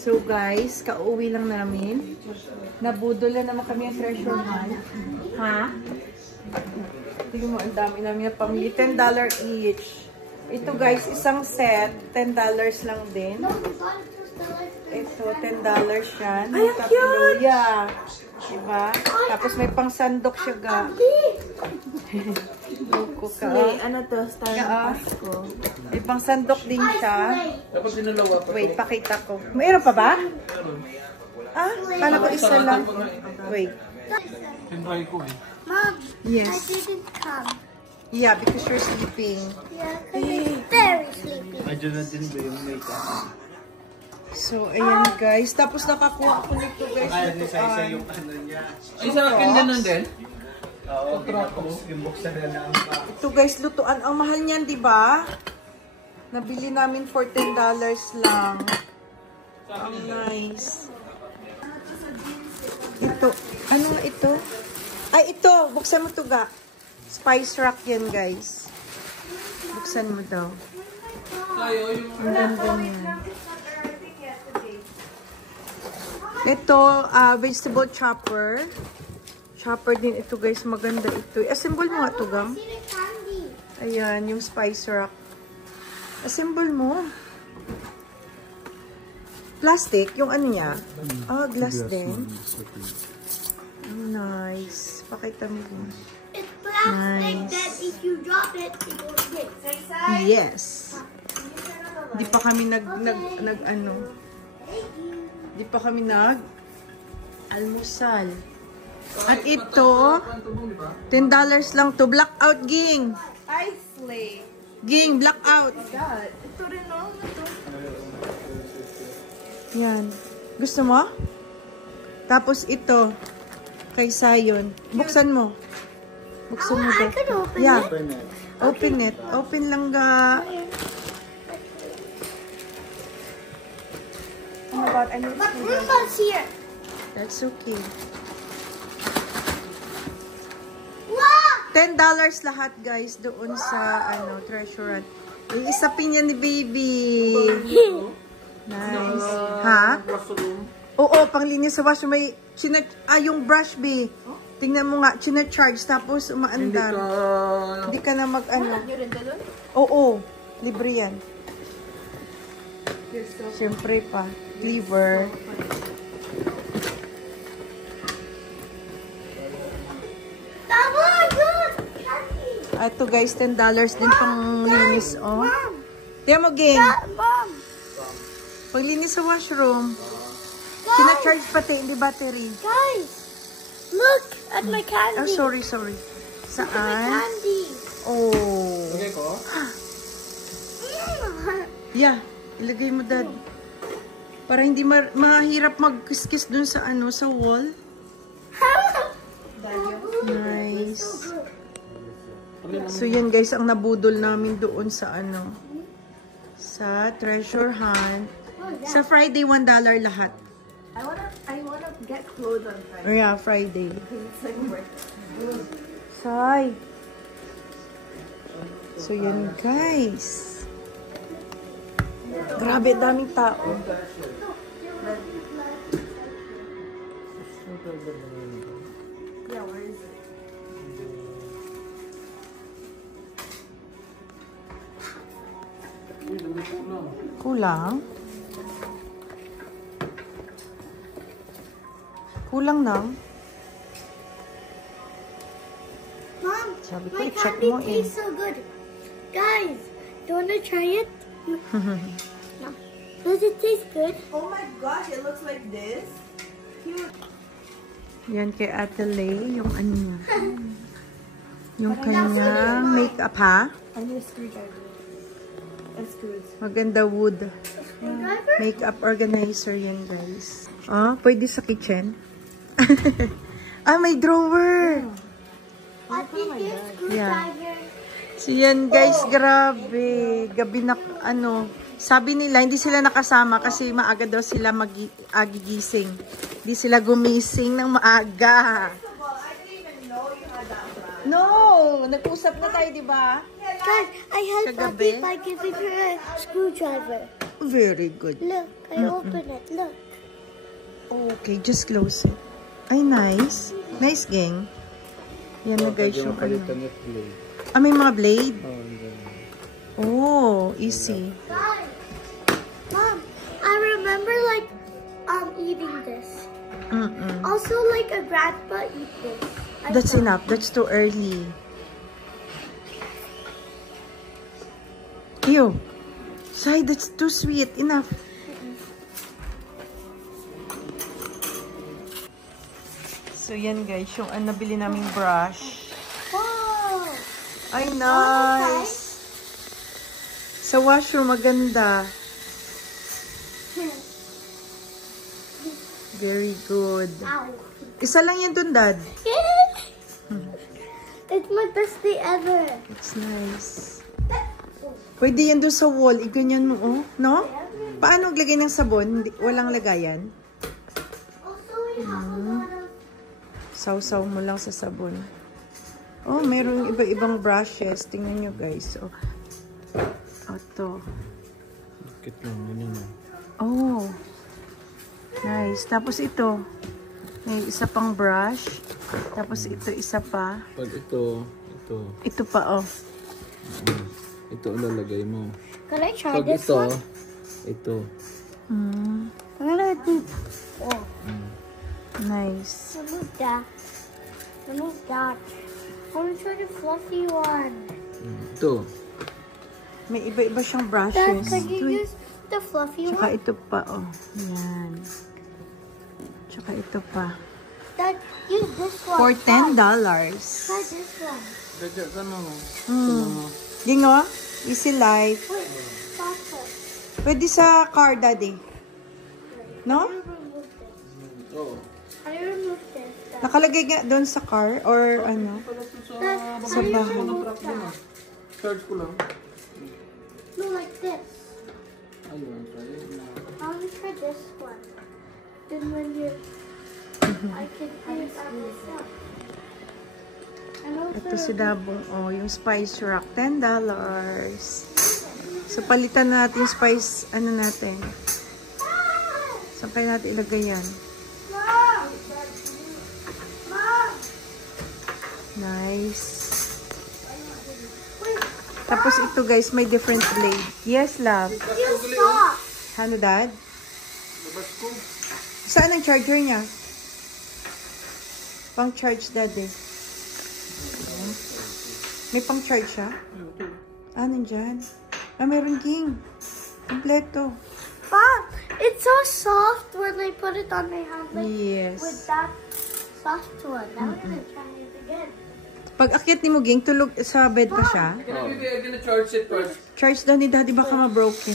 So guys, kauwi lang namin. Nabudol na naman kami ang treasure hunt. Ha? Tingnan mo, ang dami namin na pamili. $10 each. Ito guys, isang set. $10 lang din. Ito, $10 yan. Ay, ang cute! Yeah. Diba? Tapos may pang sandok siya ga. Loko ka. Ano to? Star ng Pasko. May pang sandok din siya. Dapat dinalawa pa. Wait, pakita ko. Mayroon pa ba? Ah, kala ko isa lang. Wait. Tinry ko eh. Mom, Yes. I didn't come. Yeah, because you're sleeping. Yeah, because I'm very sleepy. Medyo na din ba yung makeup? So, ayan guys. Tapos nakakuha ko nito guys. Ay, isa-isa yung ano niya. Ay, sa akin ganun din? Oo, yung buksan na lang. Ito guys, lutuan. Ang mahal niyan, di ba? Nabili namin for $10 lang. Ang nice. Ito. Ano nga ito? Ay, ito. Buksan mo ito ga. Spice rack yan guys. Buksan mo daw. Ang ganda niya. Ito, vegetable chopper. Chopper din ito guys. Maganda ito. Assemble mo nga ito gang. See the candy. Ayan, yung spice rack. Assemble mo. Plastic, yung ano niya. Ah, glass din. Nice. Pakita mo din. It's plastic Nice. that if you drop it, it will stick. Yes. Di pa kami ano. Di pa kami almusal. At ito, $10 lang to. Blackout, ging. Ay, slay. Ging, blackout. God. Ito rin, no? Ito. Yan. Gusto mo? Tapos ito, kay Sayon. Buksan mo. Buksan mo I daw. could open Yeah. it. Open it. Open lang ga. Oh my God, I need But to Roomba's here. That's okay. Wow! $10 lahat guys doon sa treasure hunt. Iisapin niya ni baby. Nice. Ha? Oo, panglinis sa washroom. May yung brush B. Tingnan mo nga, charge tapos umaandar. Hindi ka na mag-ano. Yun rin doon? Oo, libre yan. Siyempre pa. Cleaver. Tama! Good! Candy! Ito guys, $10 din pang linis. Oh. Mom! Tiyan mo, gang. Mom! Paglinis sa washroom. Guys! Charge pati, hindi battery. Guys! Look at my Oh, candy! sorry. Look at my Saan? candy! Oh. Okay ko? Yeah, ilagay mo dad. Para hindi mahirap magkiskis dun sa sa wall. Nice. So yan guys, ang nabudol namin doon sa sa treasure hunt. Sa Friday, $1 lahat. I wanna get clothes on Friday. Oh yeah, Friday. It's like worth it. Say. So yan guys. Grabe, daming tao. Yeah, where is it? Kulang? Kulang na? Mom, Sabi ko, my i-check candy mo tastes so good. Guys, do you want to try it? No. Does it taste good? Oh my gosh, it looks like this. Yan kay Ate Lay, yung niya. Yung kanya makeup ha? I need a screwdriver. And screws. Maganda wood. Screwdriver? Makeup organizer yan guys. Ah, pwede sa kitchen. May drawer. I think this screwdriver. So yan guys, grabe. Gabi na, sabi nila, hindi sila nakasama kasi maaga daw sila gigising. Hindi sila gumising ng maaga. No! Nag-usap na tayo, di ba? Guys, I helped Kagabi? Ate by giving her a screwdriver. Very good. Look, I open it. Look. Okay, just close it. Ay, nice. Nice, gang. Yan na guys yung ano. May mga blade? Oh, easy. Guys, Mom, I remember like eating this. Also, like a grandpa eat this. That's enough. That's too early. Ew. Sai, that's too sweet. Enough. So, yan guys. Yung nabili naming brush. Wow. Ay, nice. Sa washroom, maganda. Very good. Ow. Isa lang yan dun, Dad. It's my best day ever. It's nice. Pwede yan doon sa wall. Iganyan mo, oh. No? Paano maglagay ng sabon? Walang lagayan? Also, we have a lot of... Saw-saw mo lang sa sabon. Oh, meron iba-ibang brushes. Tingnan nyo, guys. Oh. Ito. Bakit lang, ganyan na. Oh. Nice. Tapos ito. May isa pang brush. Tapos ito, isa pa. Pag ito. Ito pa, oh. Ito lalagay mo. Can I try Pag this ito, one? ito. I'm gonna do... Oh, Nice. remove that. Remove that. I want to try the fluffy one. Ito. May iba-iba siyang Dad, brushes. can you Wait. use the fluffy Tsaka one? ito pa, oh. Yan. Tsaka ito pa. Dad, use this one. For $10. Try this one. Gadya, gano'n mo. Gingo, easy life. Wait, faster. Pwede sa car, Daddy. No? Remove this. Oo. I remove this. Dad. Nakalagay nga doon sa car or ano? Dad, Sa how do you bahay. remove that? Charge ko lang. No, like this. Ayun, try na. I want to try this one. Then when you... I can put it on myself. And also... Ito si Dabong. Oh, yung spice rack. $10. So, palitan natin yung spice, ano natin. Saan kaya natin ilagay yan? Mom! Mom! Nice. Tapos ito guys, may different blade. Yes, love. You stop! Ano, Dad? Saan ang charger niya? Pang charge, Dad eh. May pang charge siya? Ah, nandyan. Ah, meron king. Kompleto. Mom, it's so soft when I put it on my hand like Yes. with that soft one. Now I'm gonna try it again. Pag akit ni mo, ging, tulog sa bed pa siya. I'm gonna charge it first. Charge daw ni Daddy, baka ma-broken.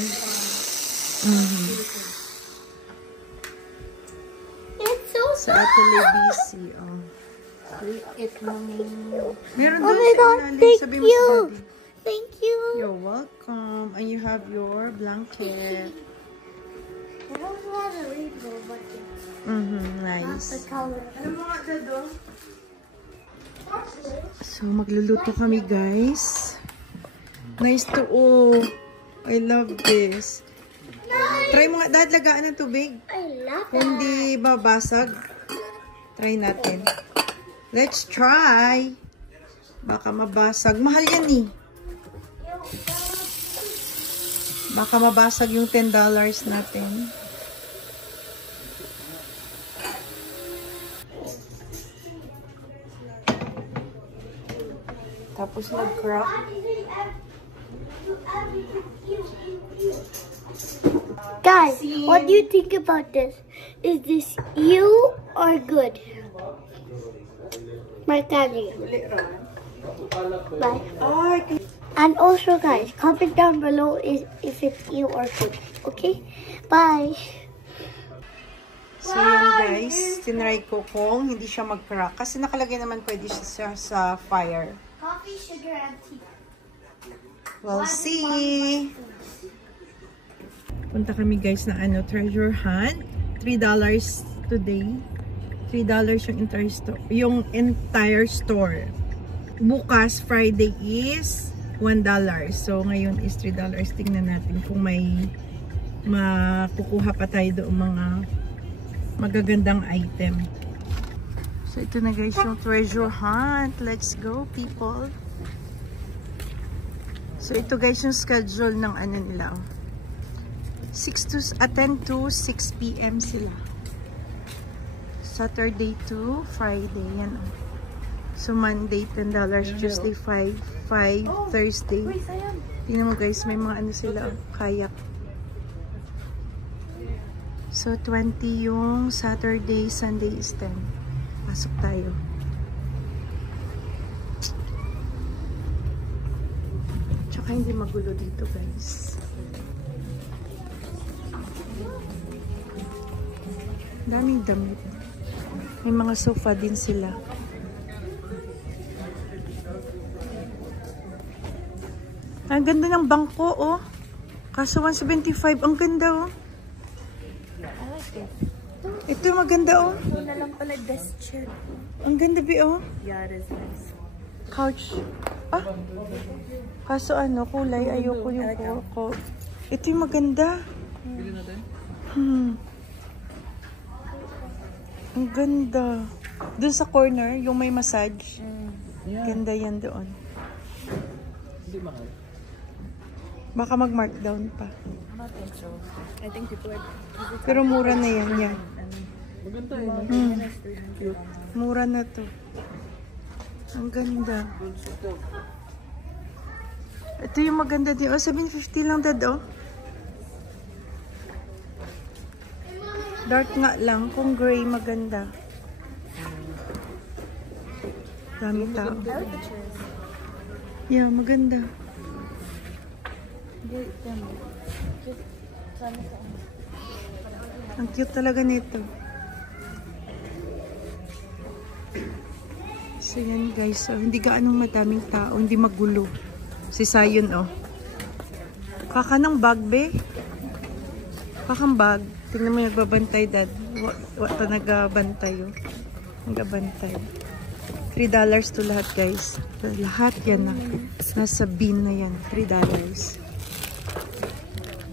It's so Sa soft. Atelier BC, oh. Meron Oh doon my sa God, ilalim. thank Sabi mo sa you. Daddy. Thank you. You're welcome. And you have your blanket. I don't want a rainbow, but it's not Nice. the color. So, magluluto kami, guys. Nice to, oh. I love this. Try mo nga, Dad, lagaan ng tubig. I love Kung that. di babasag, try natin. Let's try. Baka mabasag. Mahal yan eh. Baka mabasag yung $10 natin. Tapos nag-crack. Guys, what do you think about this? Is this you or good? Marcani. Bye. Ay, And also, guys, comment down below if it's you or good. Okay? Bye. so yun guys, tinry ko kung hindi siya mag-crack. Kasi nakalagay naman pwede siya sa fire. Coffee, sugar, and tea. We'll see. Punta kami guys na treasure hunt. $3 today. $3 yung entire store. Bukas, Friday is $1. So, ngayon is $3. Tingnan natin kung may makukuha pa tayo doon mga magagandang item. So ito na guys yung treasure hunt. Let's go people. So ito guys yung schedule ng ano nila. 10 to 6 p.m. sila. Saturday to Friday. Yan. So Monday $10, Tuesday $5, Thursday. Tingnan mo guys, may mga ano sila, kayak. So 20 yung Saturday, Sunday is 10. Pasok tayo. Tsaka hindi magulo dito guys. Daming damit. May mga sofa din sila. Ang ganda ng bangko, oh. Kaso 175. Ang ganda, oh. I like it. Ito maganda, oh. Ito na lang pala desk chair. Ang ganda, bi, oh. Yeah, it is nice. Couch. Ah. Kaso ano, kulay. Ayoko yung ko. Ito yung maganda. Ang ganda. Doon sa corner, yung may massage. Ganda yan doon. Hindi mahal. Baka mag-markdown pa. I don't think so. I think people are... Pero mura na yan, yan. Maganda yun. Mura na to. Ang ganda. Ito yung maganda din. Oh, 750 lang dad, oh. Dark nga lang. Kung gray, maganda. Dami tao. I like the chairs. Yeah, maganda. Ang cute talaga nito. So yan guys, so, hindi gaanong madaming tao, hindi magulo. Si Sayon, oh. Kaka ng bag, be. Kakang bag. Tingnan mo yung nagbabantay, dad. Wata nagbabantay, oh. Nagbabantay. $3 to lahat, guys. Lahat yan na. Nasa bin na yan. $3.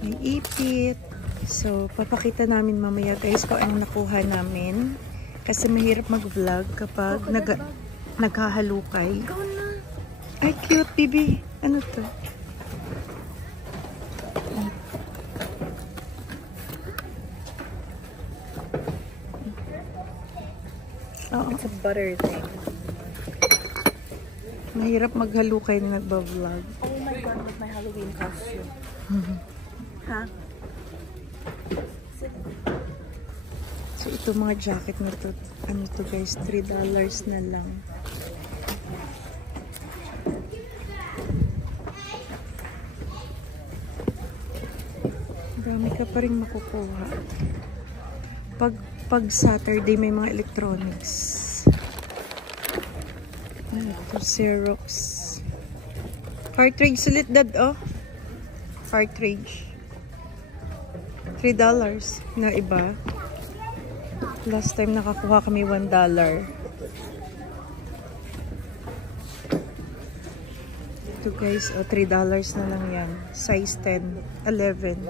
May ipit. So, papakita namin mamaya, guys, kung anong nakuha namin. Kasi mahirap mag-vlog kapag naghahalukay. Ay, cute, baby. Ano to? Oo. It's a butter thing. Mahirap maghalukay na nagba-vlog. Oh my god, with my Halloween costume. Huh? So, ito mga jacket na to. Ano to, guys? $3 na lang. Dami ka pa rin makukuha. Pag Saturday, may mga electronics. Ito, Xerox. Cartridge ulit, dad, oh. Cartridge. $3 na iba. Last time nakakuha kami $1. Ito guys, oh, $3 na lang yan. Size 10, 11.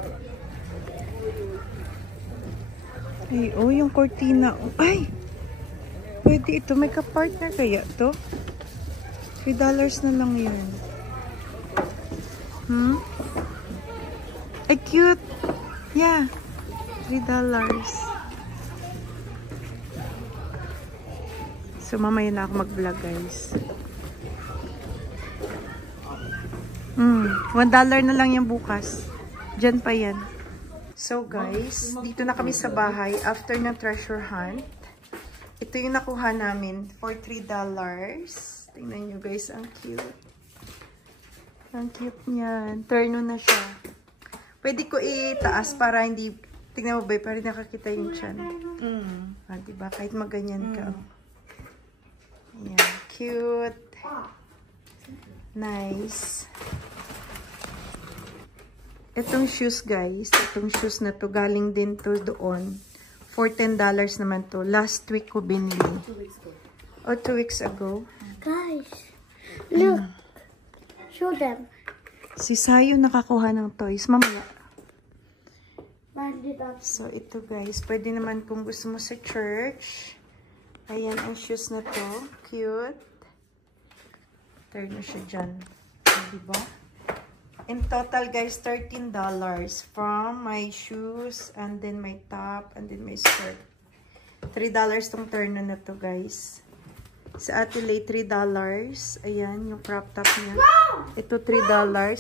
Ay, oh, yung cortina. Ay! Pwede ito. May ka-partner kaya to? $3 na lang yan. Ay, cute! Yeah. $3. So, mamaya na ako mag-vlog, guys. $1 na lang yung bukas. Diyan pa yan. So, guys, dito na kami sa bahay after ng treasure hunt. Ito yung nakuha namin for $3. Tingnan nyo, guys. Ang cute. Ang cute niyan. Turno na siya. Pwede ko itaas para hindi... Tingnan mo ba, para nakakita yung tiyan. Ah, diba? Kahit maganyan ka. Ayan. Cute. Nice. Itong shoes, guys. Itong shoes na to, galing din to doon. For $10 naman to. Last week ko binili. 2 weeks ago. O, 2 weeks ago. Guys, look. Show them. Si Sayo nakakuha ng toys. Mamaya. Landed on. So, ito guys. Pwede naman kung gusto mo sa church. Ayan ang shoes na to. Cute. Turn na siya dyan. Diba? In total guys, $13 from my shoes and then my top and then my skirt. $3 tong turn na to guys. Sa Ate Lay, $3. Ayan, yung crop top niya. Ito, $3.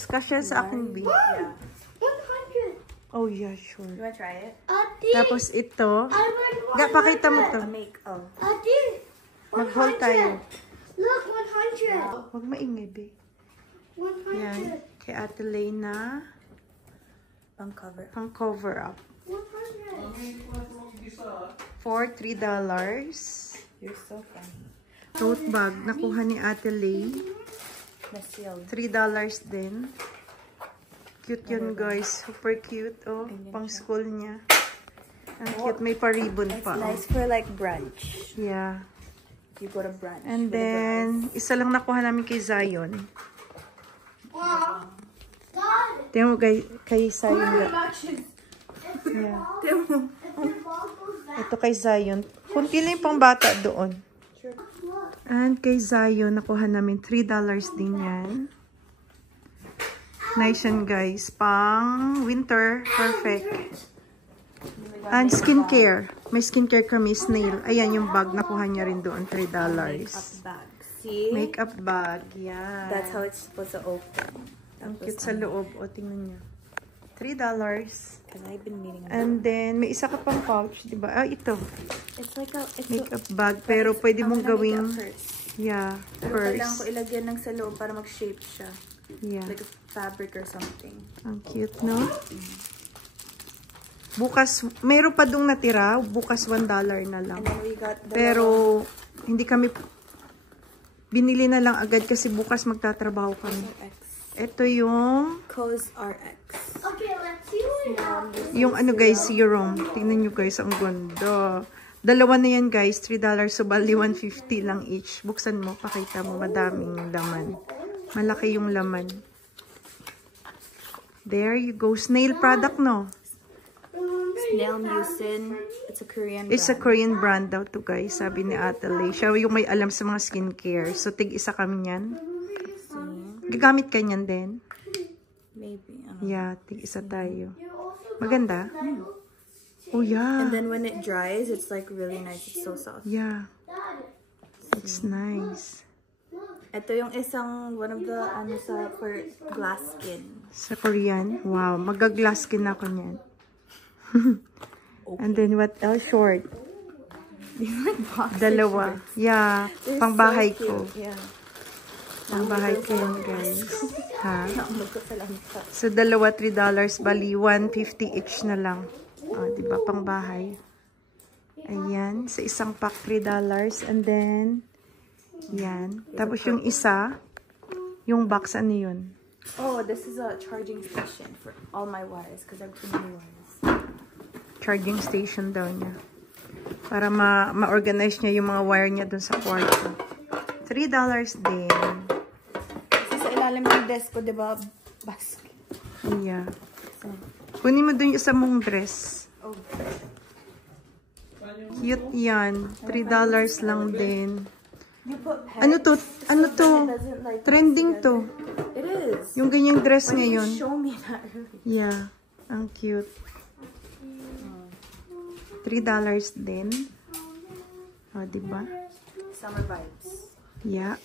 Kasya sa akin, B. Yeah. 100. Oh, yeah, sure. You wanna try it? Ate, Tapos ito. I want 100. Pakita mo to. Ate, Mag-hold tayo. Look, 100. Huwag maingay, B. 100. Yan. Kay Ate Lay na Pang cover. pang cover up. 100. For $3. You're so funny. Tote bag. Nakuha ni Ate Lay. Na-sealed. $3 din. Cute yun, guys. Super cute. Oh, pang school niya. Ang cute. May pa-ribbon It's pa. nice Oh. for like brunch. Yeah. If you go to brunch. And with the then, girls. isa lang nakuha namin kay Zion. Wow. God. Tingnan mo kay Zion. Yeah. If the ball goes back, Ito kay Zion. Kunti lang yung pang bata doon. look. And kay Zion, nakuha namin $3 din yan. Nice yan, guys. Pang winter. Perfect. And skincare. May skincare kami, snail. Ayan yung bag. Nakuha niya rin doon. $3. Makeup bag. See? Makeup bag. Yeah. That's how it's supposed to open. Ang cute sa loob. O, tingnan niyo. $3. Because I've been meaning. And then, may isa ka pang pouch, diba? Ah, ito. It's like a Makeup bag. Pero pwede mong gawing, yeah, Pero kailangan ko purse. ilagyan ng sa loob para mag-shape siya. Yeah. Like a fabric or something. Ang cute, no? Bukas, mayroon pa dong natira. Bukas $1 na lang. And then we got the Pero, hindi kami, binili na lang agad kasi bukas magtatrabaho kami. X. Ito yung, Cos RX. Okay, let's see what we have. yung ano guys, serum. Tingnan nyo guys, ang ganda. Dalawa na yan guys, $3. So, bali $150 lang each. Buksan mo, pakita mo, madaming laman. Malaki yung laman. There you go. Snail product, no? Snail Mucin. It's a Korean It's a brand. Korean brand daw to guys, sabi ni Ate Lay. Siya yung may alam sa mga skincare. So, tig-isa kami yan. Gagamit ka niyan din? Maybe. Yeah, tig-isa tayo. Maganda? Oh, yeah. And then when it dries, it's like really nice. It's so soft. Yeah. It's nice. Ito yung isang, one of the, ano sa, for glass skin. Sa Korean? Wow, mag-glass skin ako niyan. And then what else? Short. Dalawa. Yeah, They're pangbahay so ko. cute. Yeah. Pangbahay ko yan, guys. Ha? Naamag ko sa langka. So, dalawa $3, bali $150 each na lang. O, diba? Pangbahay. Ayan. Sa isang pack, $3. And then, yan. Tapos yung isa, yung box, ano yun? Oh, this is a charging station for all my wires because I have too many wires. Charging station daw niya. Para ma-organize niya yung mga wire niya dun sa kwarto. $3 din. Kasi sa ilalim ng desk ko, di ba, basket. Yeah. Kunin mo dun yung isa mong dress. Oh. Cute yan. $3 lang din. You put pets. Ano to? Ano to? It doesn't like Trending to. It is. Yung ganyang dress Why didn't you ngayon. show me that earlier? Yeah. Ang cute. $3 din. O, diba? Summer vibes. Yeah.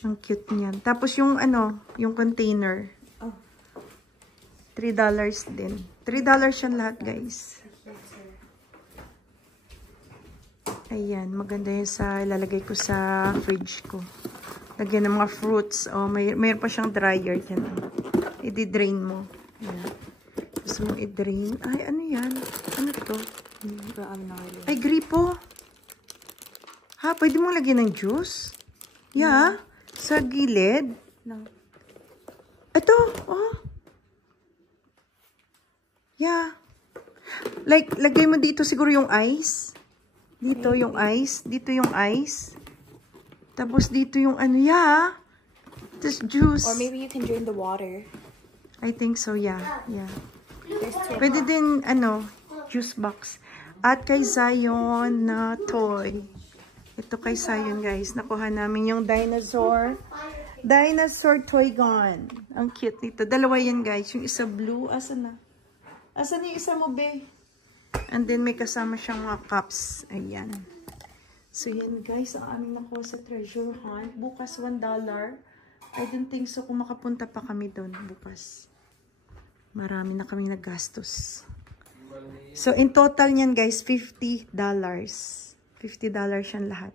Ang cute niyan. Tapos yung ano, yung container. Oh. $3 din. $3 yan lahat, guys. Ayan, maganda yun sa ilalagay ko sa fridge ko. Lagyan ng mga fruits. Oh, mayroon pa siyang dryer yan. I-drain mo. Ayan. Gusto mong i-drain. Ay, ano yan? Ano to? Ay, gripo. Ha, pwede mong lagyan ng juice? Yeah. Sa gilid. No. Ito. Oh. Yeah. Like, lagay mo dito siguro yung ice. Dito yung ice. Dito yung ice. Tapos dito yung ano, yeah. This juice. Or maybe you can drain the water. I think so, yeah. Yeah. Pwede din, juice box. At kay Zion na toy. Ito kay Zion, guys. Nakuha namin yung dinosaur toy gun. Ang cute nito. Dalawa yan, guys. Yung isa blue. Asan na? Asan yung isa mo, be? And then, may kasama siyang mga cups. Ayan. So, yan, guys. Ang aming nakuha sa treasure hunt. Bukas, $1. I don't think so kung makapunta pa kami doon bukas. Marami na kami naggastos. So, in total yan, guys, $50. $50 yan lahat.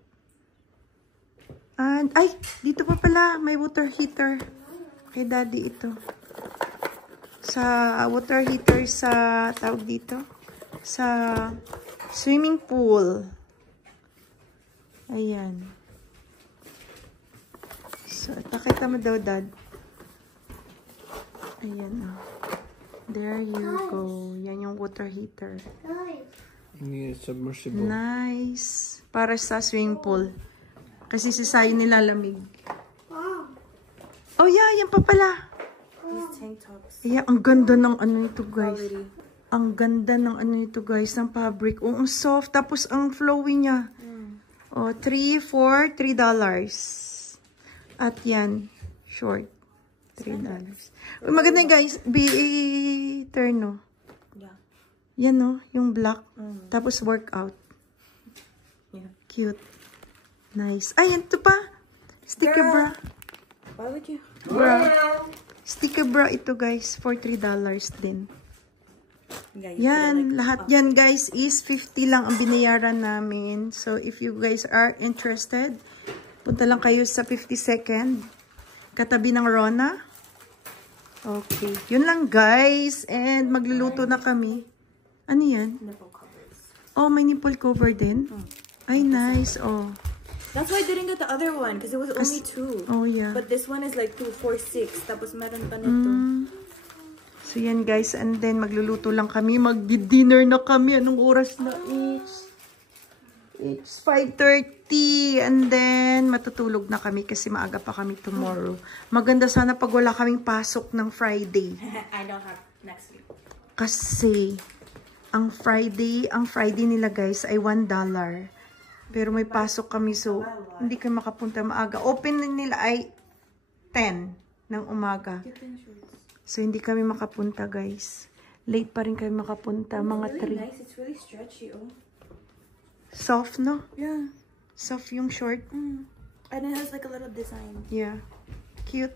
And, ay, dito pa pala, may water heater. Kay daddy ito. Sa water heater sa, tawag dito, sa swimming pool. Ayan. So, pakita mo daw, dad. Ayan, oh. There you go. Yan yung water heater. Submersible. Nice. Para sa swimming pool. Kasi si Sai nilalamig. Oh yeah, yan pa pala. These tank tops. Yeah, ang ganda ng ano ito, guys. Ang ganda ng ano ito, guys, ng fabric. Oh, ang soft. Tapos ang flowy niya. Oh, $3 for $3. At yan, short. $3. Oh, maganda guys. BA Terno. Yeah. Yan no, yung black. Tapos workout. Yeah. Cute. Nice. Ay, ito pa. Sticker bra. Why would you? Bra. Sticker bra ito guys. For $3 din. Yeah, Yan, lahat yan guys is 50 lang ang binayaran namin. So, if you guys are interested, punta lang kayo sa 52nd. Katabi ng Rona. Okay. Yun lang guys. And magluluto na kami. Ano yan? Nipple covers. Oh, may nipple cover din? Ay, nice. Oh. That's why I didn't get the other one because it was only 2. Oh, yeah. But this one is like 2, 4, 6. Tapos meron pa nito. So, yan guys. And then, magluluto lang kami. Mag-dinner na kami. Anong oras na? It's 5:30. And then, matutulog na kami kasi maaga pa kami tomorrow. Maganda sana pag wala kaming pasok ng Friday. I don't have next week. Kasi, ang Friday nila guys ay $1. Pero may pasok kami so, hindi kami makapunta maaga. Open nila ay 10 ng umaga. So, hindi kami makapunta, guys. Late pa rin kami makapunta. Mga 3. Really nice. It's really stretchy. Oh. Soft, no? Yeah. Soft yung short. And it has like a little design. Yeah. Cute.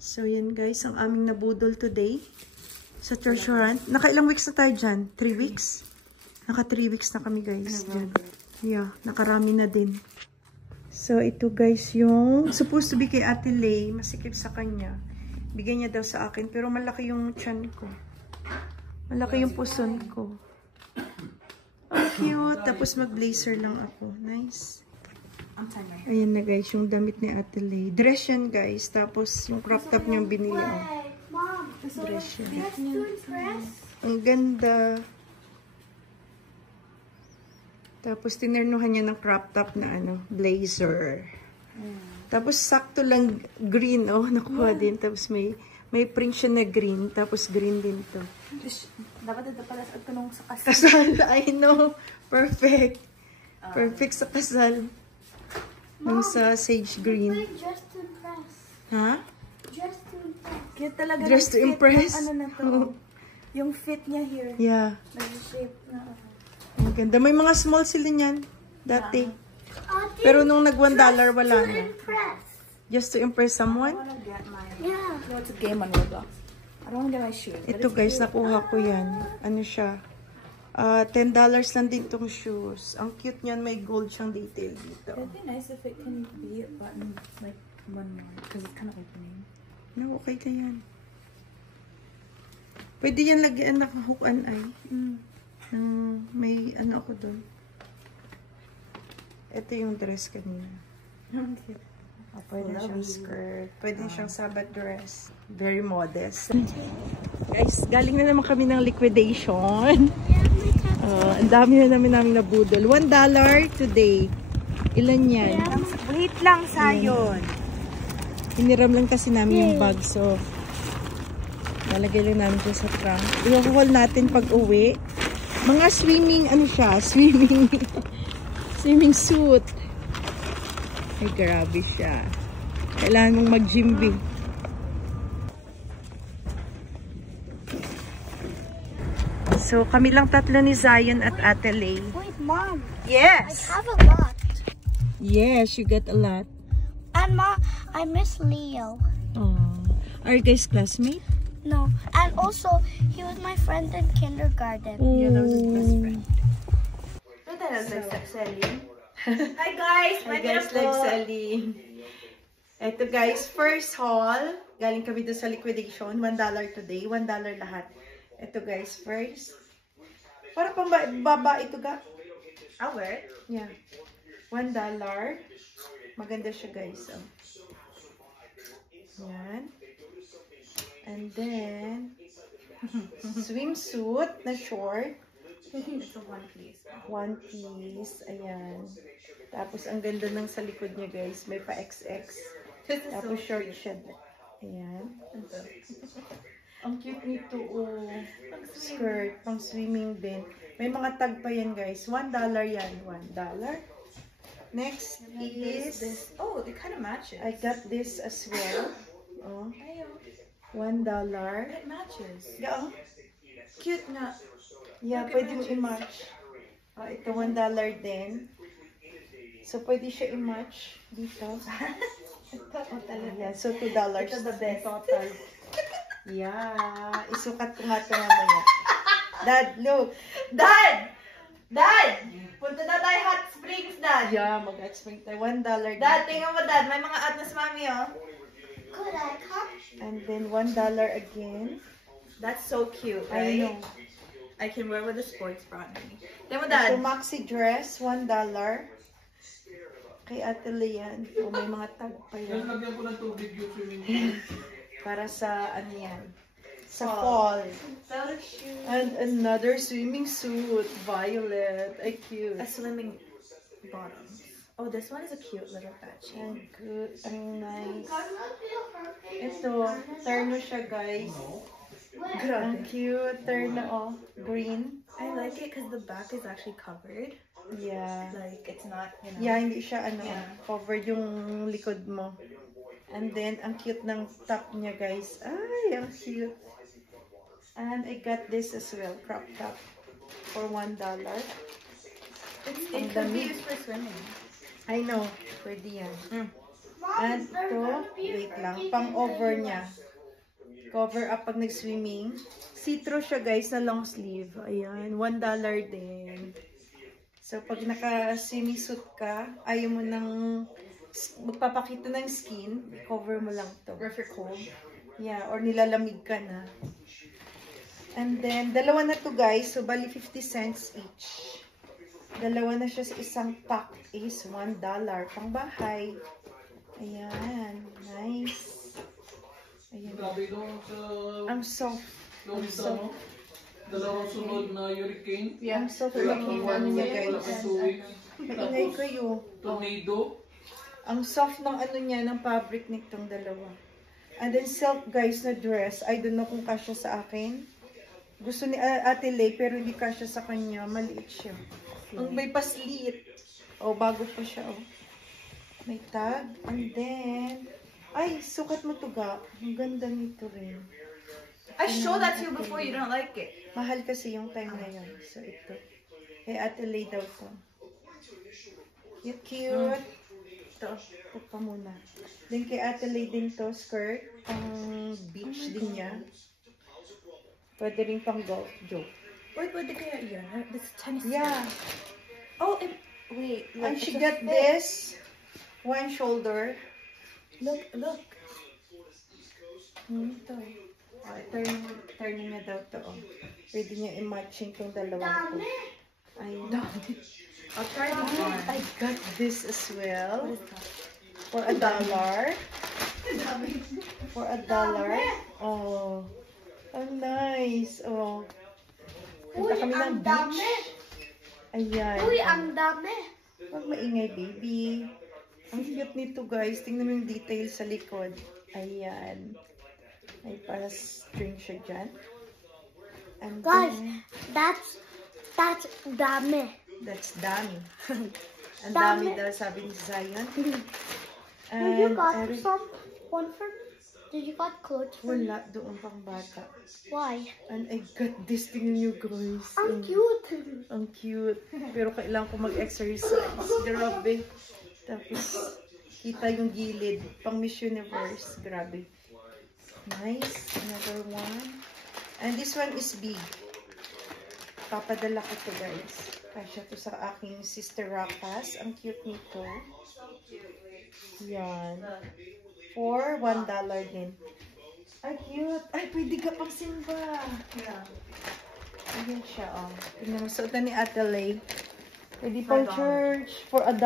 So, yan, guys. Ang aming nabudol today. Sa treasure hunt. Nakailang weeks na tayo dyan? 3 weeks? Naka 3 weeks na kami, guys. Dyan. Yeah. Nakarami na din. So, ito, guys, yung supposed to be kay Ate Lay. Masikip sa kanya. Bigyan niya daw sa akin. Pero malaki yung tiyan ko. Malaki yung puson ko. Cute. Tapos mag-blazer lang ako. Nice. Ayan na guys. Yung damit ni Ate Lay. Dress yan guys. Tapos yung crop top niyang binili. Oh. Mom, Dress yan. just to impress. Ang ganda. Tapos tinernuhan niya ng crop top na blazer. Tapos sakto lang green, oh, nakuha din. Tapos may print siya na green. Tapos green din to. Dapat ito pala sa tanong sa kasal. Kasal, I know. Perfect. Perfect sa kasal. Nung sa sage green. Just to impress. Ha? Just to impress. Cute talaga. Dress to impress? Ano na to? Yung fit niya here. Yeah. Nag-shape na. Ang ganda. May mga small sila niyan. Dati. Auntie, Pero nung nag $1, wala to na. impress. Just to impress I someone? wanna get my... Yeah. You know, it's a game on Roblox. I don't wanna get my shoes. but Ito it's guys, cute. nakuha ko yan. Ano siya? $10 lang din tong shoes. Ang cute niyan, may gold siyang detail dito. It'd be nice if it can be a button, like, one more. Because it's kind of opening. No, okay na yan. Pwede yan lagyan na hookan ay. May ano ako doon. Ito yung dress kanina. Okay. Pwede siyang skirt. Pwede siyang sabat dress. Very modest. Guys, galing na naman kami ng liquidation. Ang dami na namin nabudol. $1 today. Ilan yan? Wait lang, Sayon. Hiniram lang kasi namin yung bag. So, Lalagay lang namin dyan sa trunk. I-haul natin pag uwi. Mga swimming, ano siya? Swimming, swimming suit. Ay, grabe siya. Kailangan mong mag-gym, B. So, kami lang tatlo ni Zion at Ate Lay. Wait, Mom. Yes! I have a lot. Yes, you get a lot. And Mom, I miss Leo. Oh. Are you guys classmates? No. And also, he was my friend in kindergarten. Yeah, that was his best friend. Hi guys! Hi guys, like Sally. Ito guys, first haul. Galing kami doon sa liquidation. $1 today. $1 lahat. Ito guys, first. Para pang baba ito ga. I'll wear it. Yeah. $1. Maganda siya guys. Oh. Yan. And then, swimsuit na short. It's a one piece. One piece. Ayan. Tapos, ang ganda ng sa likod niya, guys. May pa XX. Tapos, short siya. Ayan. Ang cute nito, oh. Skirt. Pang swimming din. May mga tag pa yan, guys. $1 yan. $1. Next is... This. Oh, they kind of matches. I got this as well. Oh. $1. It matches. Yeah. Cute nga. Yeah, pwede mo i-match. Ito $1 din. So, pwede siya i-match dito. Yeah, so $2. Ito the best. Total. Yeah. Isukat ko nga ito mamaya. Dad, look. Dad! Dad! Punta na tayo Hot Springs, Dad! Yeah, mag-expect tayo. $1 Dad, tingnan mo, Dad. May mga ad na si Mami, oh. Could I come? And then $1 again. That's so cute, I right? know. I can wear with a sports bra. Tingnan mo, Ito, Dad. maxi dress, $1. Kay Ate Leanne. Oh, may mga tag pa yan. Lagyan ko ng tubig yung swimming pool. Para sa, ano yan? Sa fall. So cute. And another swimming suit. Violet. Ay, cute. A swimming bottom. Oh, this one is a cute little patch. Ang good. Ang nice. Ito, terno siya, guys. Ang cute. Terno, oh. Green. I like it because the back is actually covered. Yeah. Like, it's not, you know. Yeah, hindi siya, ano, Yeah. covered yung likod mo. And then, ang cute ng top niya, guys. Ay, ang cute. And I got this as well, crop top. For $1. It could be used for swimming. I know. Pwede yan. And ito, wait lang, pang-over niya. Cover up pag nag-swimming. See-through siya, guys, na long sleeve. Ayan, $1 din. So, pag naka-swimming suit ka, ayaw mo nang magpapakita ng skin, cover mo lang to. Or if you're cold. Yeah, or nilalamig ka na. And then, dalawa na to, guys. So, bali 50 cents each. Dalawa na siya sa isang pack is $1. Pang bahay. Ayan. Nice. Ayan. Grabe doon sa... Ang soft. Florida, no? Dalawang sunod na hurricane. Ang soft Wala lang kang yung 1 ano niya, week, wala guys. kang 2 weeks. Maingay kayo. Tornado. Ang soft ng ano niya, ng fabric nitong dalawa. And then silk, guys, na dress. I don't know kung kasya sa akin. Gusto ni Ate Lay, pero hindi kasya sa kanya. Maliit siya. Ang may paslit. Oh, bago pa siya, oh. May tag. And then, ay, sukat mo to, ga. Ang ganda nito rin. I showed that to you before, you don't like it. Mahal kasi yung time na yun. So, ito. Kay Ate Lay daw to. Cute. Ito. Ito pa muna. Then kay Ate Lay din to, skirt. Pang beach din niya. Pwede rin pang golf joke. Wait, pwede kaya yun? This tennis. Yeah. Oh, wait. And Look, she it's a got fit. this. One shoulder. Look, look. Ito. Oh, turn niya daw to. Oh. Pwede niya i-matching tong dalawang ko. Ay, I'll try this one. I got this as well. What is that? For $1. For $1. Oh. Oh, nice. Oh. Punta kami ng beach. Ayan. Uy, ang dami. Huwag maingay, baby. Ang cute nito, guys. Tingnan mo yung details sa likod. Ayan. May para string siya dyan. And Guys, then, that's dami. that's dami. Ang Dami. dami daw sabi ni Zion. Did you got some one for me? Did you got clothes for me? Wala, doon pang bata. Why? And I got this, tingnan nyo guys. I'm cute. Ang cute. Pero kailangan ko mag-exercise. Grabe. Tapos, kita yung gilid. Pang Miss Universe. Grabe. Nice. Another one. And this one is big. Papadala ko to guys. Kasya to sa aking sister Rakas. Ang cute nito. Yan. For $1 din. Ay, cute. Ay, pwede ka pang simba. Yeah. Ayan siya, oh. Tingnan mo, suotan ni Ate Lay. Pwede pang church for $1.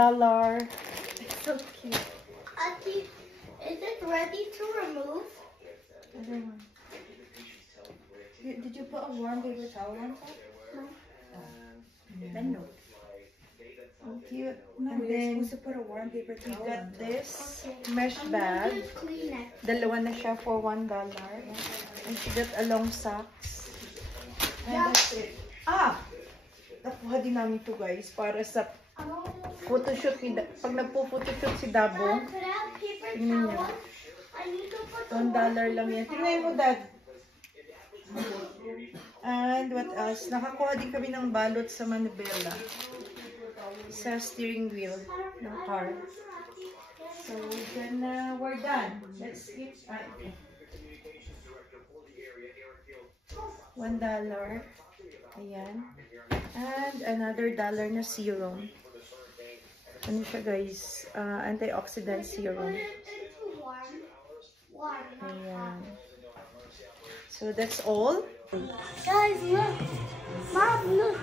It's so cute. Auntie, is it ready to remove? Did you put a warm paper towel on top? No. Ang cute. No, And you're then, supposed to put a warm paper we towel got on top. this mesh bag. Just clean it. Dalawa na siya for $1. And she got a long socks. And that's it. Ah! Nakuha din namin to guys para sa photoshoot ni pag nagpo-photoshoot si Dabo. Could I have paper Tingnan niyo. towel? I need to put $1 lang yan. Tingnan mo, Dad. And what else? Nakakuha din kami ng balot sa manubela. Sa steering wheel ng car. So, we're done. Let's skip. Okay. $1. Ayan. And another $1 na serum. Ano siya guys? Antioxidant serum. it into warm. Ayan. So that's all. Guys, look. Mom, look.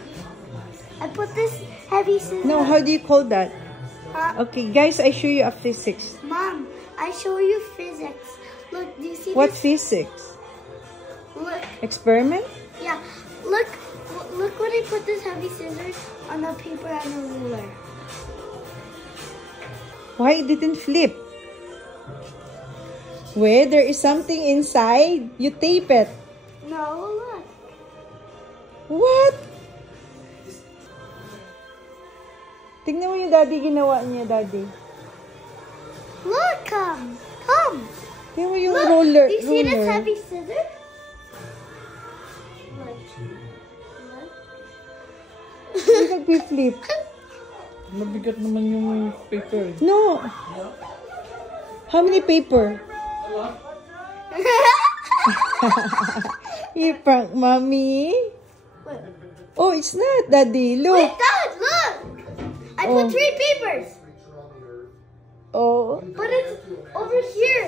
I put this heavy scissors. No, how do you call that? Huh? Okay, guys, I show you a physics. Mom, I show you physics. Look, do you see What this? physics? Look. Experiment? Yeah. Look when I put this heavy scissors on the paper and a ruler. Why it didn't flip? Where there is something inside, you tape it. No, look. What? Tingnan mo yung daddy ginawa niya, daddy. Look, come. Tingnan mo yung Look, roller. do you see this ruler. heavy scissors? Look. Hindi nag-flip. Mabigat naman yung paper. No. How many paper? You prank mommy. Oh, it's not, daddy. Look. Wait, Dad, look. I put 3 papers. Oh. But it's over here.